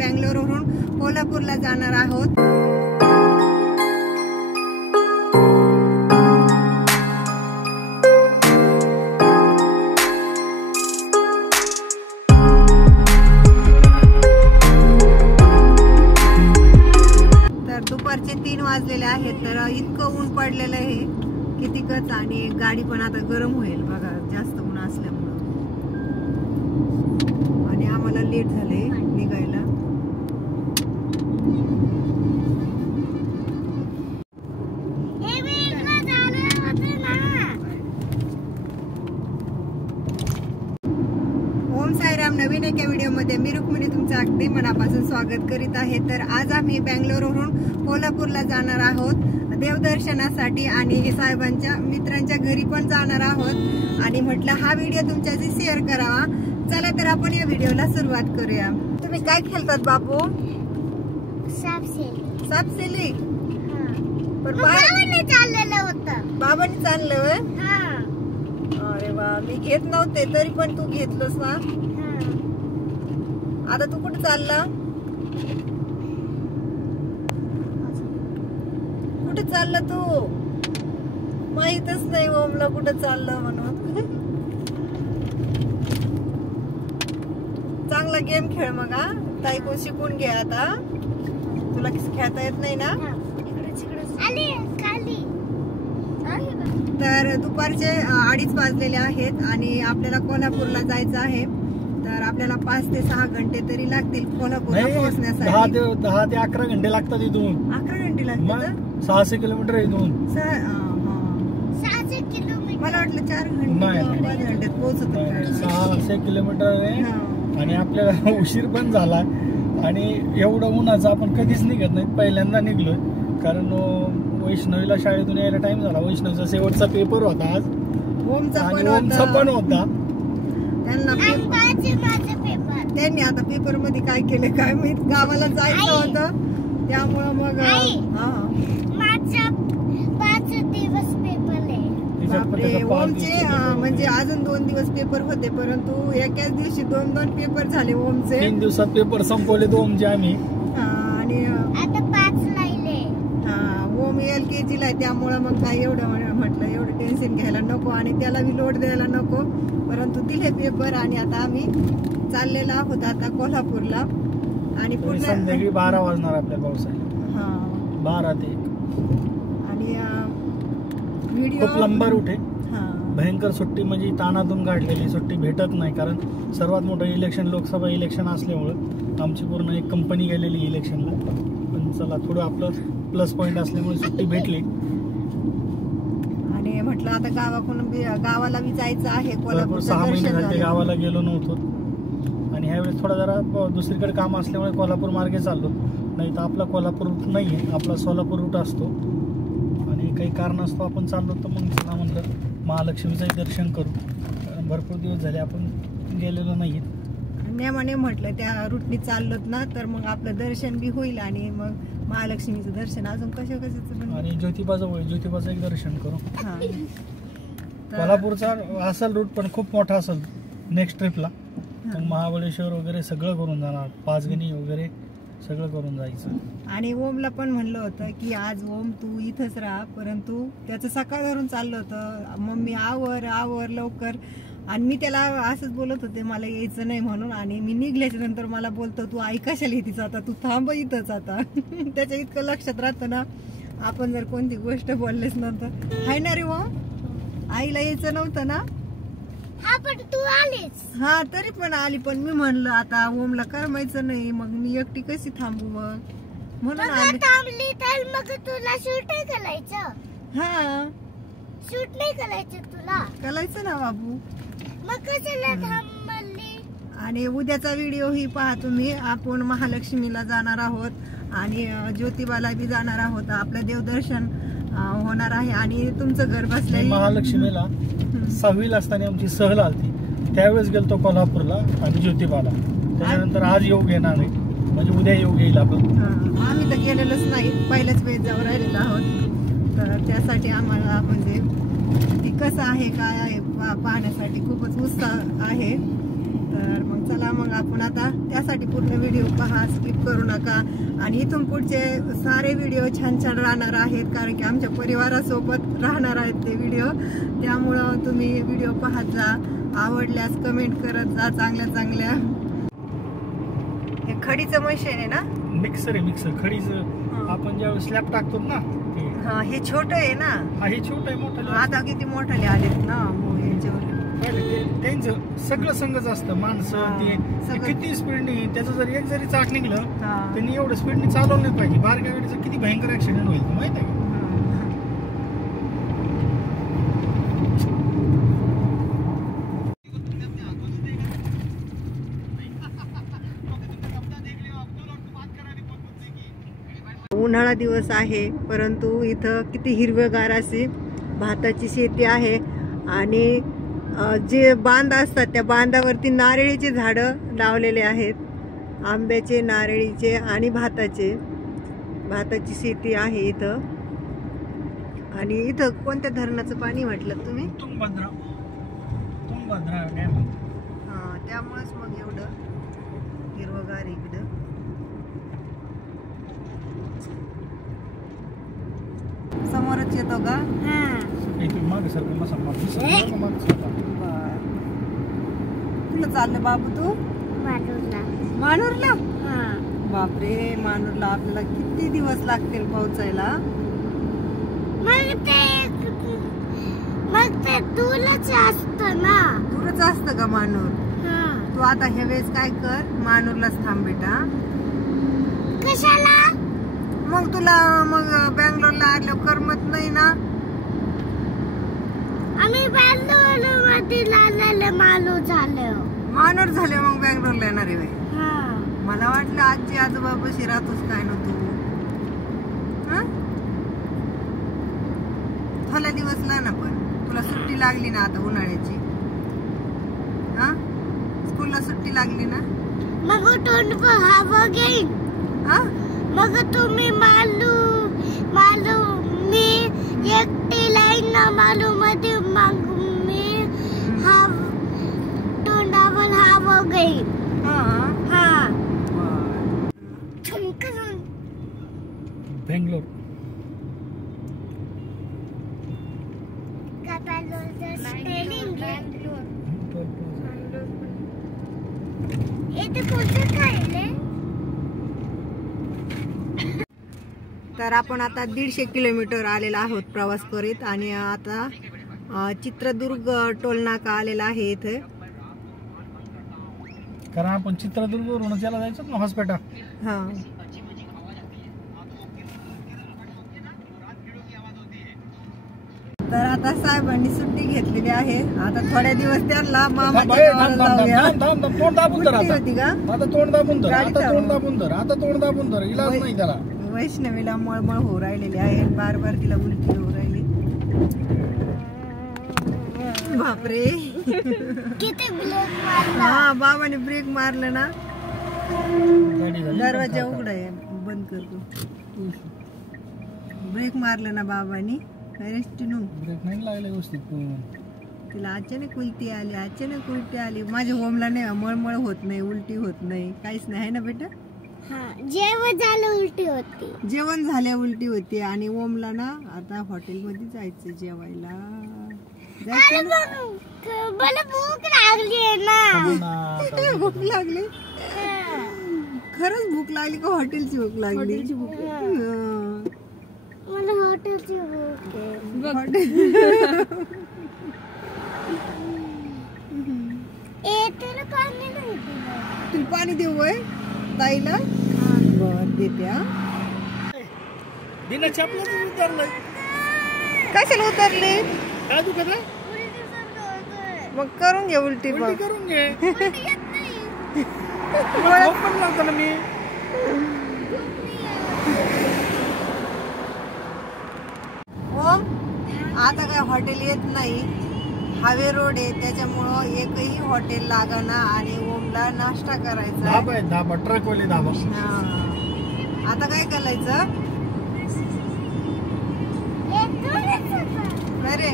बँगलोरवरून कोल्हापूरला जाणार आहोत. तर दुपारचे 3 वाजलेले आहेत. तर इतकं ऊन पडलेलं आहे कितीकच, आणि गाडी पण आता गरम होईल बघा जास्त ऊन असल्यामुळे, आणि आम्हाला लेट झाले निघायला. ओम साईराम. नवीन एका व्हिडिओमध्ये मी रुक्मिणी तुमचं अगदी मनापासून स्वागत करीत आहे. तर आज आम्ही बँगलोरवरून कोल्हापूरला जाणार आहोत देवदर्शनासाठी, आणि साहेबांच्या मित्रांच्या घरी पण जाणार आहोत. आणि म्हटलं हा व्हिडिओ तुमच्याशी शेअर करावा. चला तर आपण या व्हिडिओला सुरुवात करूया. तुम्ही काय खेळतात बापू? सापसिली. बाबांनी चाललं. अरे वा, मी घेत नव्हते तरी पण तू घेतलंस ना. आता तू कुठे चालला? कुठे चाललं तू? माहितच नाही ओमला कुठे चाललं म्हणून. चांगला गेम खेळ मग. ताई को शिकून घे. आता तुला खेळता येत नाही ना. तर दुपारचे 2:30 वाजलेले आहेत आणि आपल्याला कोल्हापूरला जायचं आहे. तर आपल्याला 5 ते 6 घंटे तरी लागतील कोल्हापूरला पोहोचण्यासाठी. 10 ते 11 घंटे लागतात इथून. 11 घंटे लागतात. 600 किलोमीटर इथून. मला वाटलं 4 घंट्यात पोहोचतो. 600 किलोमीटर आहे आणि आपल्याला उशीर पण झाला. आणि एवढं उन्हाचं आपण कधीच निघत नाही, पहिल्यांदा निघलोय. कारण वैष्णवीला शाळेतून यायला टाइम झाला. वैष्णवीचा शेवटचा पेपर होता आज, ओमचा पण होता. त्यांनी आता पेपर मध्ये काय केलं काय माहित, गावाला जायचं होतं त्यामुळं मग ओमचे म्हणजे अजून 2 दिवस पेपर होते, परंतु एकाच दिवशी 2 पेपर झाले ओमचे. 3 दिवसात पेपर संपवले ओमचे आम्ही. आणि ओम LKG ला आहे, त्यामुळं मग काय एवढं म्हटलं एवढं टेन्शन घ्यायला नको आणि त्याला बी लोड द्यायला नको. परंतु दिले पेपर आणि आता आम्ही चाललेलो आहोत आता कोल्हापूरला. आणि पूर्ण संध्याकाळी 12 वाजणार आपल्या पावसाळ्यात. 12 ते 1. आणि व्हिडिओ खूप लंबा रूट आहे. भयंकर सुट्टी म्हणजे ताणातून काढलेली सुट्टी भेटत नाही. कारण सर्वात मोठं इलेक्शन, लोकसभा इलेक्शन असल्यामुळं आमची पूर्ण एक कंपनी गेलेली इलेक्शनला. पण चला थोडं आपलं प्लस पॉइंट असल्यामुळे सुट्टी भेटली. आणि म्हटलं आता गावाला बी जायचं आहे. कोल्हापूर 6 महिने झाले गावाला गेलो नव्हतो. आणि ह्यावेळेस थोडा जरा दुसरीकडे काम असल्यामुळे कोल्हापूर मार्गे चाललो. नाही तर आपला कोल्हापूर रूट नाही आहे, आपला सोलापूर रूट असतो. आणि काही कारण असतो आपण चाललो, तर मग चला म्हणलं महालक्ष्मीचंही दर्शन करू. कारण भरपूर दिवस झाले आपण गेलेलो नाही. नेमाने म्हटलं त्या रूटनी चाललोत ना, तर मग आपलं दर्शन बी होईल आणि मग महालक्ष्मीचं दर्शन अजून कशाचं आणि ज्योतिबाचं एक दर्शन करू. कोल्हापूरचा असेल रूट पण खूप मोठा असेल नेक्स्ट ट्रिपला. मग महाबळेश्वर वगैरे सगळं करून जाणार, पाचगणी वगैरे सगळं करून जायचं. आणि ओमला पण म्हणलं होतं की आज ओम तू इथंच राहा, परंतु त्याचं सकाळ धरून चाललं होतं मम्मी आवर लवकर. आणि मी त्याला असंच बोलत होते मला यायचं नाही म्हणून. आणि मी निघल्याच्या नंतर मला बोलतो तू आई कशाला येतीस आता, तू थांब इथंच आता. त्याच्या इतकं लक्षात राहतं ना आपण जर कोणती गोष्ट बोललेच नंतर. हाय ना रे ओम, आईला यायचं नव्हतं ना. पण तू आलीस. तरी पण आली. पण मी म्हणलं आता ओमला करमायचं नाही, मग मी एकटी कशी थांबू मग, म्हणून आली. थांबली तर मग तुला शूट नाही करायचं. शूट नाही करायचं तुला. करायचं ना बाबू. मग कशाला थांबली. आणि उद्याचा व्हिडिओ ही पहा तुम्ही. आपण महालक्ष्मीला जाणार आहोत आणि ज्योतिबाला बी जाणार आहोत. आपलं देवदर्शन होणार आहे. आणि तुमचं घर बसलं. महालक्ष्मीला 6वीला असताना आमची सहल आलती, त्यावेळेस गेलतो कोल्हापूरला आणि ज्योतिबाला. त्याच्यानंतर आज योग येणार नाही, म्हणजे उद्या योग येईल आपण. आम्ही तर गेलेलोच नाही, पहिल्याच वेळेस जाऊन राहिलेलो आहोत. तर त्यासाठी आम्हाला म्हणजे ती कसं आहे काय आहे पाहण्यासाठी खूपच उत्साह आहे. तर मग चला, मग आपण आता त्यासाठी पूर्ण व्हिडिओ पहा, स्किप करू नका. आणि इथून पुढचे सारे व्हिडिओ छान छान राहणार आहेत, कारण की आमच्या परिवारासोबत राहणार आहेत ते व्हिडिओ. त्यामुळं तुम्ही व्हिडिओ पाहत जा, आवडल्यास कमेंट करत जा चांगल्या चांगल्या. हे खडीचं मशीन आहे ना? मिक्सर आहे, मिक्सर खडीचं. आपण ज्यावेळेस स्लॅब टाकतो ना ते. हा, हे छोटं आहे ना? हा, हे छोटं आहे. मोठं आता किती मोठाले आलेत ना याच्यावर. त्यांचं सगळं संघच असतं, माणसं ते किती स्पीडने. त्याचं जर एक जरी चाक निघलं त्यांनी एवढं स्पीडने चालवलं नाही पाहिजे. बारक्या गाडीचं किती भयंकर ऍक्सिडेंट होईल माहित आहे का? उन्हाळा दिवस आहे, परंतु इथं किती हिरवेगार अशी भाताची शेती आहे. आणि जे बांध असतात त्या बांधावरती नारळीचे झाडं लावलेले आहेत, आंब्याचे, नारळीचे आणि भाताची शेती आहे इथं. आणि इथं कोणत्या धरणाचं पाणी म्हटलं तुम्ही? तुंगभद्रा डॅम. हा, त्यामुळेच मग एवढं हिरवगार इकडं. समोरच येतो का? कुठलं चाललं बाबू तू? मानूरला? बापरे, मानूरला आपल्याला किती दिवस लागतील पोहोचायला? मग ते दूरच असतं ना. दूरच असतं का मानूर? तू आता ह्या वेळेस काय कर, मानूरलाच थांब बेटा. कशाला? मग तुला मग बँगलोरला आल्यावर करमत नाही ना? आम्ही बँगलोर मध्ये मानूर झाले मग बँगलोरला येणार आहे. मला वाटलं आजी आजोबापाशी राहतोच काय ना तू. थोड्या दिवसला ना, पण तुला सुट्टी लागली ना आता उन्हाळ्याची. स्कूलला सुट्टी लागली ना? मग घेईन. मग तुम्ही मालू मी एकटी लाईन ना मालू मध्ये, मग मी तोंडावर हवा घेईन. बेंगलोर. तर आपण आता 150 किलोमीटर आलेला आहोत प्रवास करीत. आणि आता चित्रदुर्ग टोलनाका आलेला आहे इथे. कारण आपण चित्रदुर्गवरून याला जायचं ना हॉस्पिटल. हा, तर आता साहेबांनी सुट्टी घेतलेली आहे. आता थोड्या दिवस त्यांना मामाच्या गावाला जाऊया. तोंड दाबून धर होती का? आता तोंड दाबून धर. आता तोंड दाबून धर. इलाज नाही त्याला. वैष्णवीला मळमळ होऊ राहिलेली आहे, बार तिला उलटी होऊ राहिली. बापरे, किती ब्रेक मारला. हा, बाबाने ब्रेक मारलं ना. दरवाजा उघडा आहे, बंद करतो. ब्रेक मारलं ना बाबानी. ब्रेक नाही लागले व्यवस्थित. तिला अचानक उलटी आली. माझ्या होमला नाही मळमळ होत नाही, उलटी होत नाही, काहीच नाही आहे ना बेटा? जेवण झालं उलटी होती. आणि ओमला ना आता हॉटेलमध्ये जायचं जेवायला. मला भूक लागली ना. भूक लागली? खरंच भूक लागली का हॉटेलची भूक लागली? मला हॉटेलची भूक आहे. तुला पाणी देऊ वय ताईला? देत्या. कशाला उतरले? काय दुखत? मग करून घे उलटी. करून घे. मी ओम, आता काय हॉटेल येत नाही, हायवे रोड आहे, त्याच्यामुळं एकही हॉटेल लागना. आणि ओमला नाश्ता करायचा. धाबा ट्रकवाले धाबा. आता काय करायचं? रे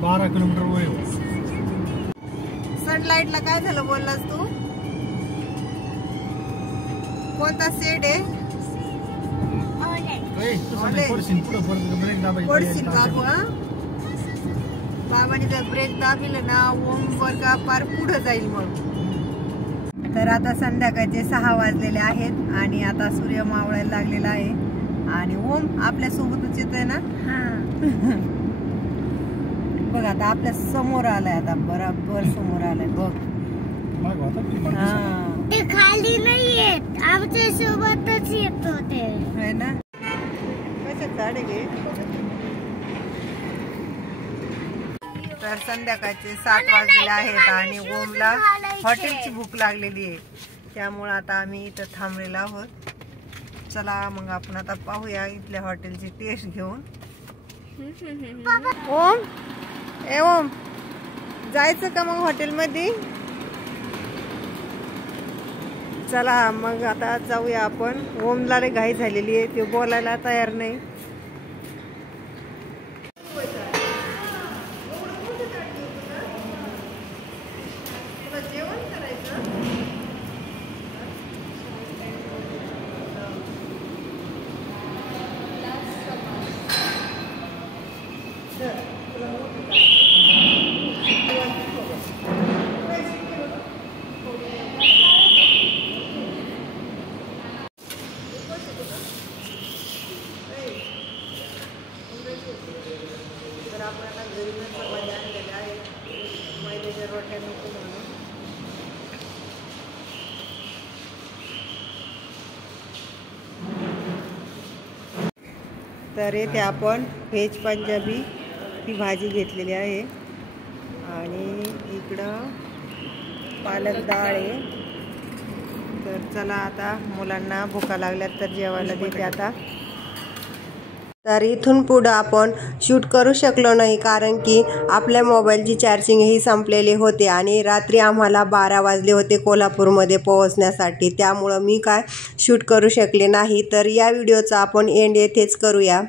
12 किलोमीटर वय. सनलाईटला काय झालं बोललास तू? कोणता सेट आहे? बाबू बाबाने जर ब्रेक दाबिलं ना ओम बरं पार पुढे जाईल मग. तर आता संध्याकाळचे 6 वाजलेले आहेत आणि आता सूर्य मावळायला लागलेला आहे आणि ओम आपल्या सोबतच येतोय ना. बघ आता आपल्या समोर आलाय, आता बरोबर समोर आलाय बघ. ते खाली नाही येत, आमच्या सोबतच येतो ते है ना. कशात झाड आहे? तर संध्याकाळचे 7 वाजलेले आहेत आणि ओमला हॉटेलची भूक लागलेली आहे, त्यामुळे आता आम्ही इथं थांबलेलो आहोत. चला मग आपण आता पाहूया इथल्या हॉटेलची टेस्ट घेऊन. ओम जायचं का मग हॉटेलमध्ये? चला मग आता जाऊया आपण. ओमला लय घाई झालेली आहे, ते बोलायला तयार नाही. जेवण करायचं तर आपण आता घरीच चपात्या आणलेल्या आहेत, मैद्याच्या रोट्या नको म्हणून. तर इथे आपण व्हेज पंजाबी ही भाजी घेतलेली आहे आणि इकडं पालक डाळ आहे. तर चला आता मुलांना भुका लागल्यात तर जेवायला देते आता. तर इथून पुढं आपण शूट करू शकलो नाही कारण की आपल्या मोबाईलची चार्जिंगही संपलेली होते आणि रात्री आम्हाला 12 वाजले होते कोल्हापूरमध्ये पोहोचण्यासाठी, त्यामुळं मी काय शूट करू शकले नाही. तर या व्हिडिओचा आपण एंड येथेच करूया.